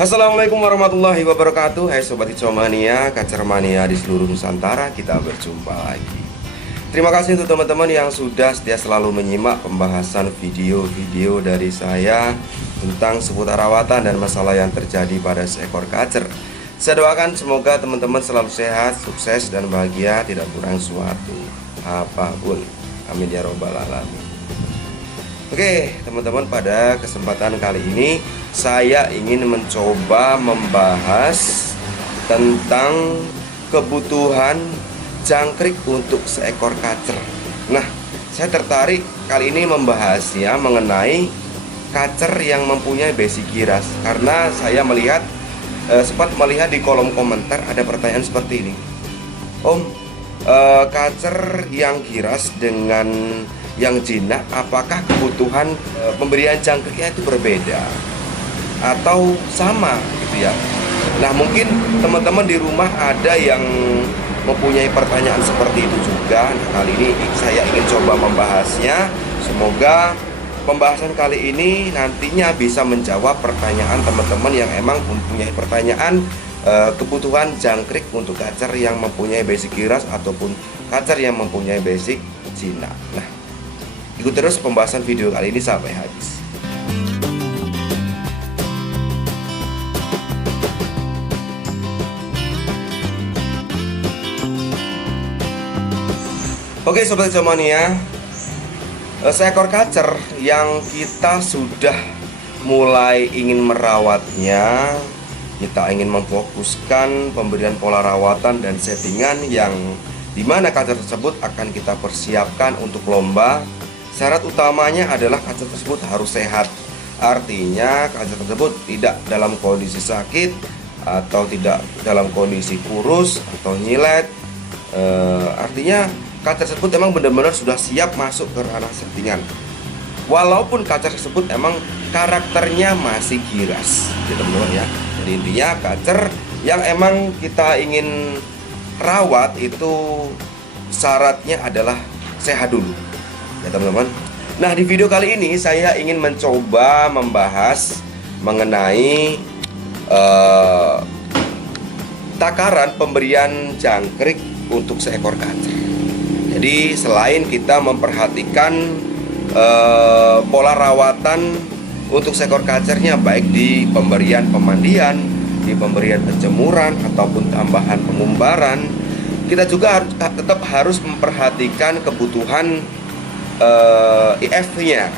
Assalamualaikum warahmatullahi wabarakatuh. Hai Sobat Hijauamania, Kacermania di seluruh Nusantara, kita berjumpa lagi. Terima kasih untuk teman-teman yang sudah setia selalu menyimak pembahasan video-video dari saya tentang seputar rawatan dan masalah yang terjadi pada seekor kacer. Saya doakan semoga teman-teman selalu sehat, sukses, dan bahagia, tidak kurang suatu apapun. Amin ya robbal alamin. Oke teman-teman, pada kesempatan kali ini saya ingin mencoba membahas tentang kebutuhan jangkrik untuk seekor kacer. Nah, saya tertarik kali ini membahasnya mengenai kacer yang mempunyai besi giras, karena saya sempat melihat di kolom komentar ada pertanyaan seperti ini. Om, kacer yang giras dengan yang jinak, apakah kebutuhan pemberian jangkriknya itu berbeda atau sama gitu ya? Nah, mungkin teman-teman di rumah ada yang mempunyai pertanyaan seperti itu juga. Nah, kali ini saya ingin coba membahasnya. Semoga pembahasan kali ini nantinya bisa menjawab pertanyaan teman-teman yang emang mempunyai pertanyaan kebutuhan jangkrik untuk kacer yang mempunyai basic giras ataupun kacer yang mempunyai basic jinak. Nah, ikut terus pembahasan video kali ini sampai habis. Oke Sobat Hijauamania, seekor kacer yang kita sudah mulai ingin merawatnya, kita ingin memfokuskan pemberian pola rawatan dan settingan yang dimana kacer tersebut akan kita persiapkan untuk lomba. Syarat utamanya adalah kacer tersebut harus sehat. Artinya kacer tersebut tidak dalam kondisi sakit atau tidak dalam kondisi kurus atau nyilet. Artinya kacer tersebut memang benar-benar sudah siap masuk ke ranah settingan. Walaupun kacer tersebut emang karakternya masih giras, teman-teman ya. Jadi intinya kacer yang emang kita ingin rawat itu syaratnya adalah sehat dulu, ya teman-teman. Nah, di video kali ini saya ingin mencoba membahas mengenai takaran pemberian jangkrik untuk seekor kacer. Jadi selain kita memperhatikan pola rawatan untuk seekor kacernya, baik di pemberian pemandian, di pemberian penjemuran ataupun tambahan pengumbaran, kita juga tetap harus memperhatikan kebutuhan IF-nya.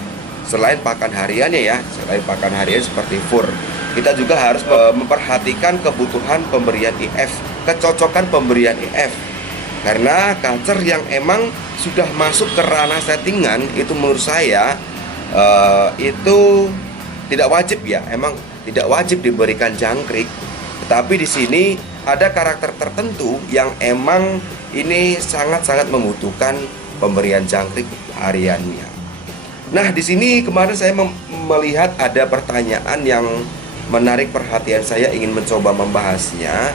Selain pakan hariannya ya, selain pakan harian seperti fur, kita juga harus memperhatikan kebutuhan pemberian IF, kecocokan pemberian IF. Karena kacer yang emang sudah masuk ke ranah settingan itu menurut saya itu tidak wajib ya, emang tidak wajib diberikan jangkrik. Tetapi di sini ada karakter tertentu yang emang ini sangat-sangat membutuhkan pemberian jangkrik hariannya. Nah, di sini kemarin saya melihat ada pertanyaan yang menarik perhatian saya, ingin mencoba membahasnya.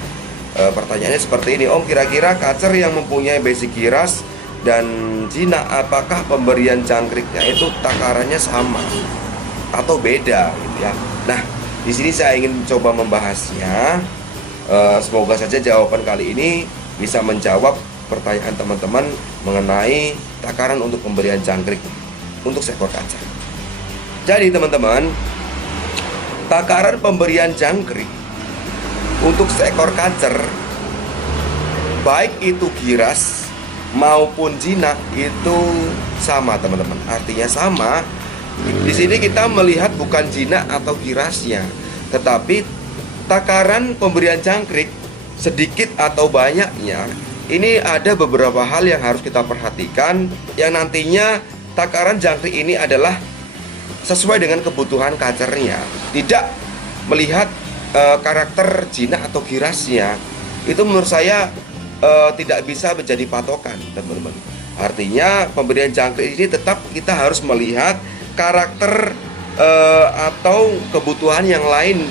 Pertanyaannya seperti ini, Om, kira-kira kacer yang mempunyai basic giras dan jinak, apakah pemberian jangkriknya itu takarannya sama atau beda gitu ya? Nah, di sini saya ingin coba membahasnya. Semoga saja jawaban kali ini bisa menjawab pertanyaan teman-teman mengenai takaran untuk pemberian jangkrik untuk seekor kacer. Jadi teman-teman, takaran pemberian jangkrik untuk seekor kacer, baik itu giras maupun jinak, itu sama teman-teman. Artinya sama. Di sini kita melihat bukan jinak atau girasnya, tetapi takaran pemberian jangkrik sedikit atau banyaknya. Ini ada beberapa hal yang harus kita perhatikan, yang nantinya takaran jangkrik ini adalah sesuai dengan kebutuhan kacernya, tidak melihat karakter jinak atau girasnya. Itu menurut saya tidak bisa menjadi patokan teman-teman. Artinya pemberian jangkrik ini tetap kita harus melihat karakter atau kebutuhan yang lain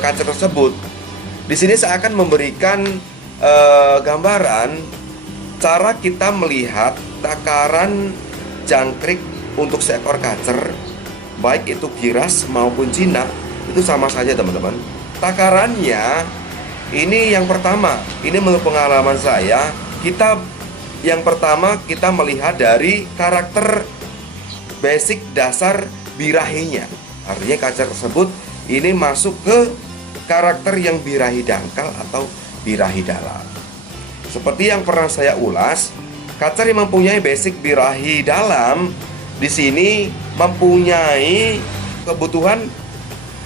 kacer tersebut. Di sini saya akan memberikan gambaran cara kita melihat takaran jangkrik untuk seekor kacer, baik itu giras maupun jinak, itu sama saja teman-teman. takarannya ini yang pertama, ini menurut pengalaman saya, yang pertama kita melihat dari karakter basic dasar birahinya. Artinya kacer tersebut ini masuk ke karakter yang birahi dangkal atau birahi dalam. Seperti yang pernah saya ulas, kacer yang mempunyai basic birahi dalam di sini mempunyai kebutuhan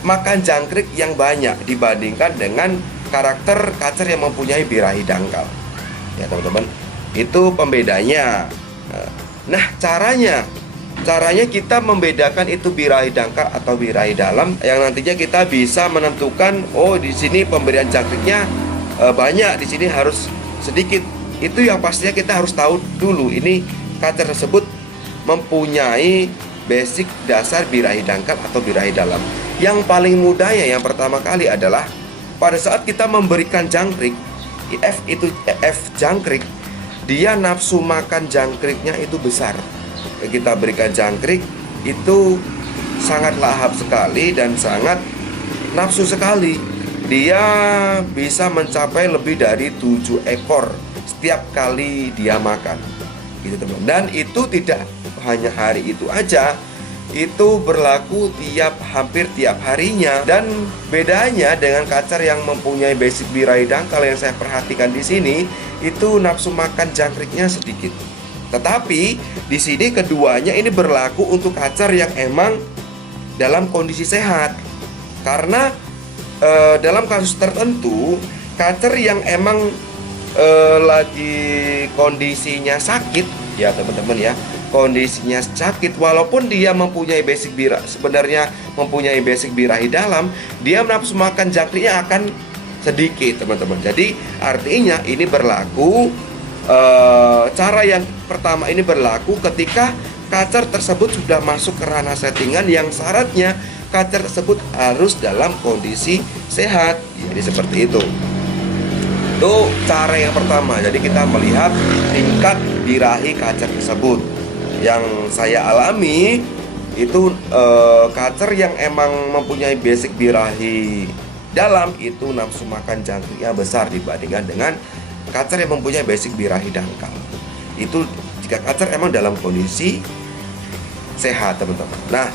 makan jangkrik yang banyak dibandingkan dengan karakter kacer yang mempunyai birahi dangkal. Ya teman-teman, itu pembedanya. Nah, caranya kita membedakan itu birahi dangkal atau birahi dalam, yang nantinya kita bisa menentukan, oh di sini pemberian jangkriknya banyak, di sini harus sedikit. Itu yang pastinya kita harus tahu dulu, ini kacer tersebut mempunyai basic dasar birahi dangkal atau birahi dalam. Yang paling mudah ya, yang pertama kali adalah pada saat kita memberikan jangkrik, IF jangkrik, dia nafsu makan jangkriknya itu besar. Kita berikan jangkrik itu sangat lahap sekali dan sangat nafsu sekali. Dia bisa mencapai lebih dari 7 ekor setiap kali dia makan, gitu teman. Dan itu tidak hanya hari itu aja, itu berlaku hampir tiap harinya. Dan bedanya dengan kacer yang mempunyai basic birahi dangkal yang saya perhatikan di sini, itu nafsu makan jangkriknya sedikit. Tetapi di sini keduanya ini berlaku untuk kacer yang emang dalam kondisi sehat. Karena dalam kasus tertentu, kacer yang emang lagi kondisinya sakit, ya teman-teman ya, kondisinya sakit, walaupun dia mempunyai basic sebenarnya mempunyai basic birahi dalam, dia nafsu makan jangkriknya akan sedikit teman-teman. Jadi artinya ini berlaku, cara yang pertama ini berlaku ketika kacer tersebut sudah masuk ke ranah settingan yang syaratnya kacer tersebut harus dalam kondisi sehat. Jadi seperti itu. Itu cara yang pertama. Jadi kita melihat tingkat birahi kacer tersebut. Yang saya alami itu kacer yang emang mempunyai basic birahi dalam itu nafsu makan jangkriknya besar dibandingkan dengan kacer yang mempunyai basic birahi dangkal. Itu jika kacer emang dalam kondisi sehat teman-teman. Nah,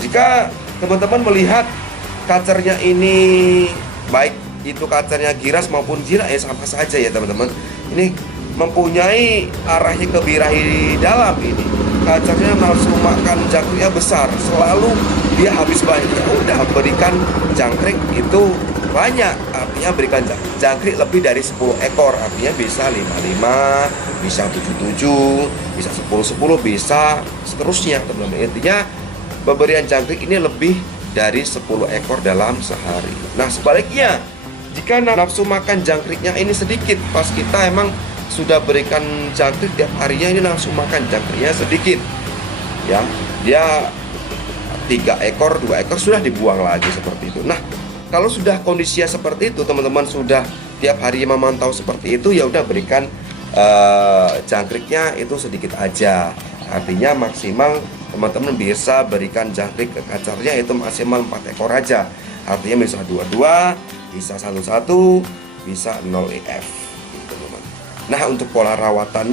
jika teman-teman melihat kacernya ini baik itu kacernya giras maupun jira, ya sama saja ya teman-teman. Ini mempunyai arahnya ke birahi dalam, ini kacernya nafsu makan jangkriknya besar, selalu dia habis banyak, ya udah berikan jangkrik itu banyak, artinya berikan jangkrik lebih dari 10 ekor, artinya bisa 55, bisa 77, bisa 10, bisa seterusnya teman-teman. Intinya pemberian jangkrik ini lebih dari 10 ekor dalam sehari. Nah sebaliknya, jika nafsu makan jangkriknya ini sedikit, pas kita emang sudah berikan jangkrik tiap harinya, ini nafsu makan jangkriknya sedikit, ya dia 3 ekor, 2 ekor sudah dibuang lagi seperti itu. Nah kalau sudah kondisinya seperti itu teman-teman, sudah tiap hari memantau seperti itu, ya udah berikan jangkriknya itu sedikit aja. Artinya maksimal teman-teman bisa berikan jangkrik ke kacernya itu maksimal 4 ekor aja. Artinya bisa 22, bisa 11, bisa 0 EF gitu, teman. Nah untuk pola rawatan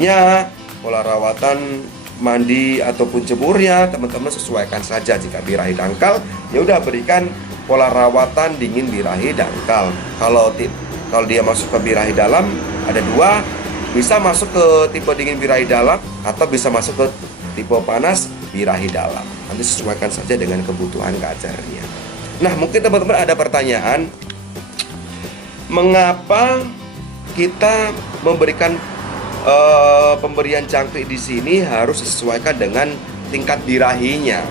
mandi ataupun jemurnya teman-teman sesuaikan saja. Jika birahi dangkal, ya udah berikan pola rawatan dingin birahi dangkal. Kalau dia masuk ke birahi dalam, ada 2, bisa masuk ke tipe dingin birahi dalam atau bisa masuk ke tipe panas birahi dalam. Nanti sesuaikan saja dengan kebutuhan kacernya. Nah mungkin teman-teman ada pertanyaan, mengapa kita memberikan pemberian jangkrik di sini harus disesuaikan dengan tingkat birahinya.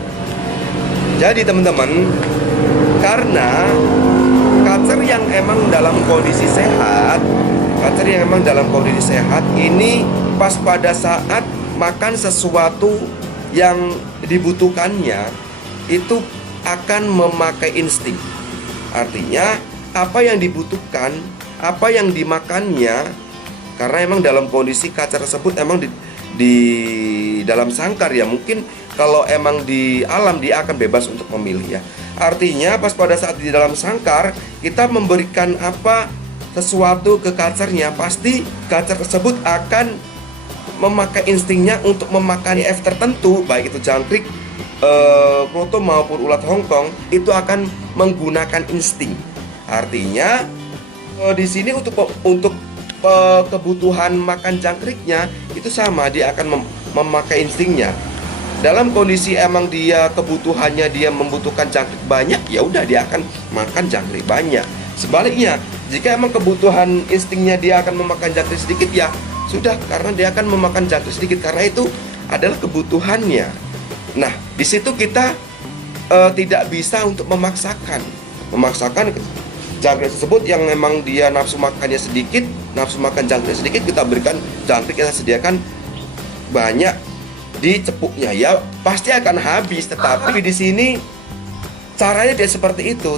Jadi teman-teman, karena kacer yang emang dalam kondisi sehat, ini pas pada saat makan sesuatu yang dibutuhkannya itu akan memakai insting. Artinya apa yang dibutuhkan, apa yang dimakannya, karena emang dalam kondisi kacer tersebut emang di dalam sangkar ya, mungkin kalau emang di alam dia akan bebas untuk memilih ya. Artinya pas pada saat di dalam sangkar kita memberikan sesuatu ke kacernya, pasti kacer tersebut akan memakai instingnya untuk memakan IF tertentu, baik itu jangkrik, kroto maupun ulat Hongkong, itu akan menggunakan insting. Artinya di sini untuk kebutuhan makan jangkriknya itu sama, dia akan memakai instingnya. Dalam kondisi emang dia kebutuhannya dia membutuhkan jangkrik banyak, ya udah dia akan makan jangkrik banyak. Sebaliknya, jika emang kebutuhan instingnya dia akan memakan jangkrik sedikit, ya sudah, karena dia akan memakan jangkrik sedikit karena itu adalah kebutuhannya. Nah, di situ kita tidak bisa untuk memaksakan jangkrik tersebut yang memang dia nafsu makannya sedikit, nafsu makan jangkrik sedikit, kita berikan jangkrik, kita sediakan banyak di cepuknya, ya pasti akan habis. Tetapi di sini caranya tidak seperti itu.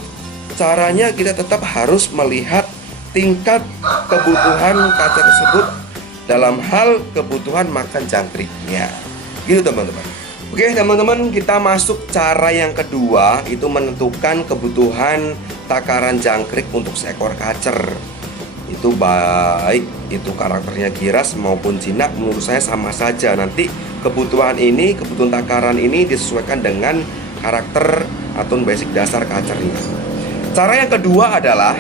Caranya kita tetap harus melihat tingkat kebutuhan kacer tersebut dalam hal kebutuhan makan jangkriknya. Gitu teman-teman. Oke teman-teman, kita masuk cara yang kedua, itu menentukan kebutuhan takaran jangkrik untuk seekor kacer. Itu baik itu karakternya giras maupun jinak, menurut saya sama saja. Nanti kebutuhan takaran ini disesuaikan dengan karakter atau basic dasar kacernya. Cara yang kedua adalah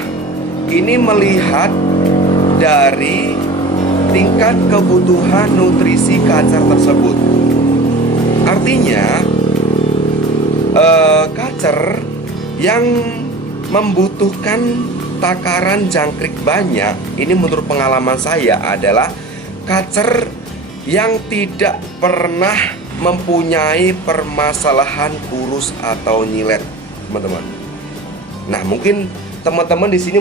ini melihat dari tingkat kebutuhan nutrisi kacer tersebut. Artinya kacer yang membutuhkan takaran jangkrik banyak, ini menurut pengalaman saya adalah kacer yang tidak pernah mempunyai permasalahan kurus atau nyilet, teman-teman. Nah, mungkin teman-teman di sini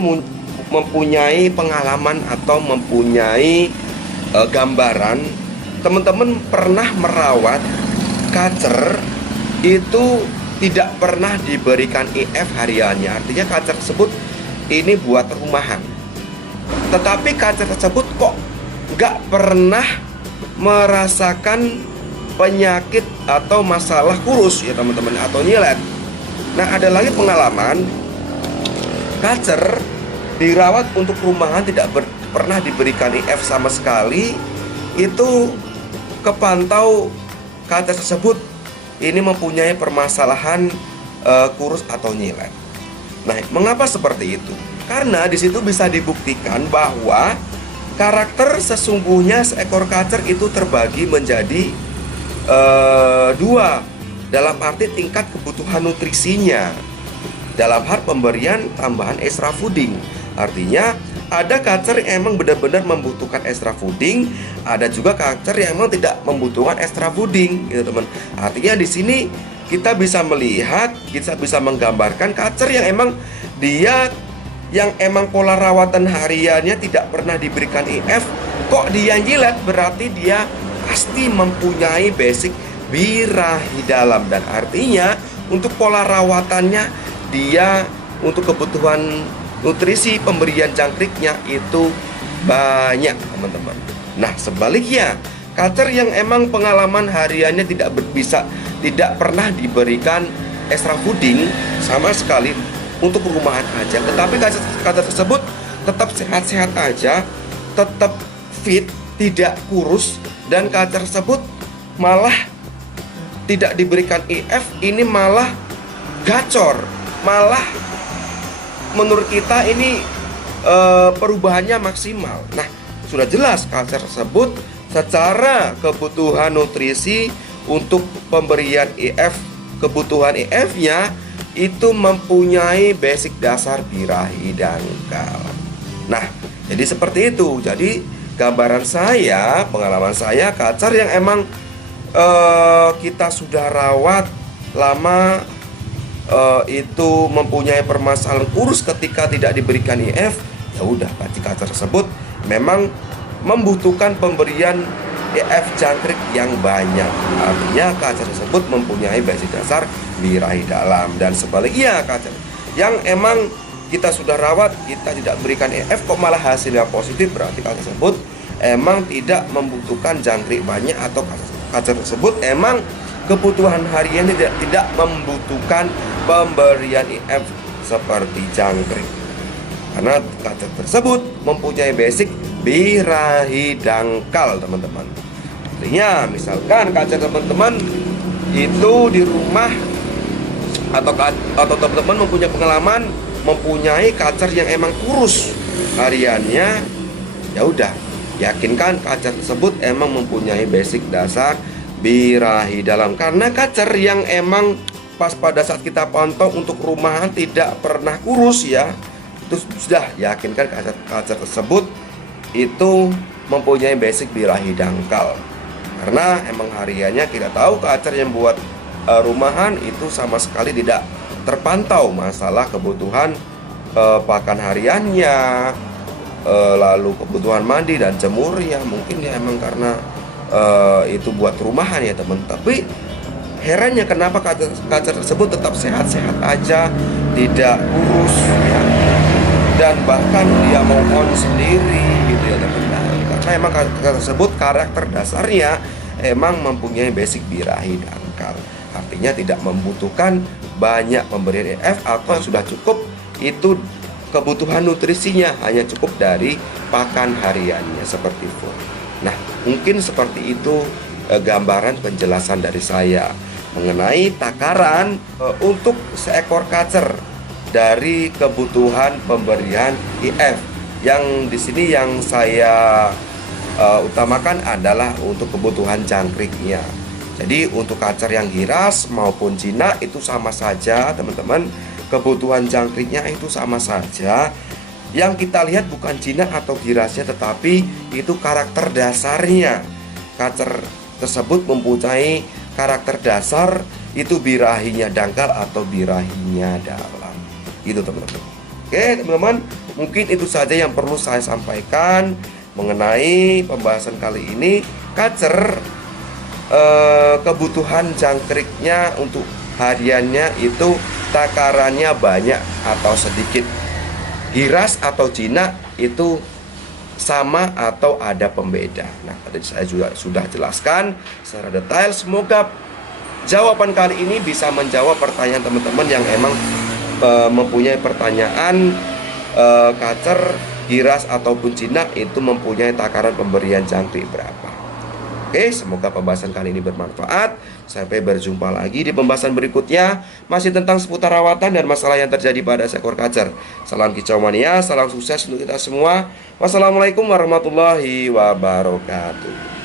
mempunyai pengalaman atau mempunyai gambaran, teman-teman pernah merawat kacer itu tidak pernah diberikan IF hariannya. Artinya kacer tersebut ini buat rumahan, tetapi kacer tersebut kok nggak pernah merasakan penyakit atau masalah kurus ya teman-teman, atau nyilet. Nah, ada lagi pengalaman kacer dirawat untuk rumahan tidak pernah diberikan IF sama sekali, itu kepantau kacer tersebut ini mempunyai permasalahan kurus atau nyilet. Nah, mengapa seperti itu? Karena di situ bisa dibuktikan bahwa karakter sesungguhnya seekor kacer itu terbagi menjadi dua, dalam arti tingkat kebutuhan nutrisinya dalam hal pemberian tambahan extra fooding. Artinya ada kacer yang emang benar-benar membutuhkan extra fooding, ada juga kacer yang emang tidak membutuhkan extra fooding, gitu teman. Artinya di sini kita bisa melihat, kita bisa menggambarkan kacer yang emang pola rawatan hariannya tidak pernah diberikan IF, kok dia nyilet, berarti dia pasti mempunyai basic birahi dalam. Dan artinya untuk pola rawatannya dia untuk kebutuhan nutrisi pemberian jangkriknya itu banyak teman-teman. Nah, sebaliknya kacer yang emang pengalaman hariannya tidak pernah diberikan extra fooding sama sekali, untuk rumahan aja, tetapi kacer tersebut tetap sehat-sehat aja, tetap fit, tidak kurus, dan kacer tersebut malah tidak diberikan IF, ini malah gacor, malah menurut kita ini perubahannya maksimal. Nah, sudah jelas kacer tersebut secara kebutuhan nutrisi untuk pemberian IF, kebutuhan IF-nya itu mempunyai basic dasar birahi dangkal. Nah, jadi seperti itu. Jadi gambaran saya, pengalaman saya, kacer yang emang kita sudah rawat lama itu mempunyai permasalahan kurus ketika tidak diberikan IF, ya udah berarti kacer tersebut memang membutuhkan pemberian IF jangkrik yang banyak. Artinya kacer tersebut mempunyai basic dasar birahi dalam. Dan sebaliknya kacer yang emang kita sudah rawat, kita tidak berikan IF kok malah hasilnya positif, berarti kacer tersebut emang tidak membutuhkan jangkrik banyak, atau kacer tersebut emang kebutuhan harian tidak membutuhkan pemberian IF seperti jangkrik. Karena kacer tersebut mempunyai basic birahi dangkal, teman-teman. Artinya misalkan kacer teman-teman itu di rumah atau teman-teman mempunyai pengalaman mempunyai kacer yang emang kurus hariannya, ya udah yakinkan kacer tersebut emang mempunyai basic dasar birahi dalam. Karena kacer yang emang pas pada saat kita pantau untuk rumahan tidak pernah kurus ya, itu sudah yakinkan kacer tersebut itu mempunyai basic birahi dangkal. Karena emang hariannya kita tahu kacer yang buat rumahan itu sama sekali tidak terpantau masalah kebutuhan pakan hariannya, lalu kebutuhan mandi dan jemur ya, mungkin ya emang karena itu buat rumahan ya teman. Tapi herannya kenapa kacer tersebut tetap sehat-sehat aja, tidak kurus ya, dan bahkan dia mau on sendiri gitu ya teman. Karena emang kacer tersebut karakter dasarnya emang mempunyai basic birahi dangkal. Artinya tidak membutuhkan banyak pemberian IF atau sudah cukup itu kebutuhan nutrisinya hanya cukup dari pakan hariannya seperti full. Nah, mungkin seperti itu gambaran penjelasan dari saya mengenai takaran untuk seekor kacer dari kebutuhan pemberian IF. Yang di sini yang saya utamakan adalah untuk kebutuhan jangkriknya. Jadi untuk kacer yang giras maupun jinak itu sama saja teman-teman, kebutuhan jangkriknya itu sama saja. Yang kita lihat bukan jinak atau girasnya, tetapi itu karakter dasarnya. Kacer tersebut mempunyai karakter dasar itu birahinya dangkal atau birahinya dalam. Gitu teman-teman. Oke teman-teman, mungkin itu saja yang perlu saya sampaikan mengenai pembahasan kali ini. Kacer kebutuhan jangkriknya untuk hariannya itu takarannya banyak atau sedikit. Giras atau jinak itu sama atau ada pembeda. Nah, tadi saya juga sudah jelaskan secara detail. Semoga jawaban kali ini bisa menjawab pertanyaan teman-teman yang emang mempunyai pertanyaan kacer, giras ataupun jinak itu mempunyai takaran pemberian jangkrik berapa. Oke, semoga pembahasan kali ini bermanfaat. Sampai berjumpa lagi di pembahasan berikutnya, masih tentang seputar rawatan dan masalah yang terjadi pada seekor kacer. Salam kicau mania, salam sukses untuk kita semua. Wassalamualaikum warahmatullahi wabarakatuh.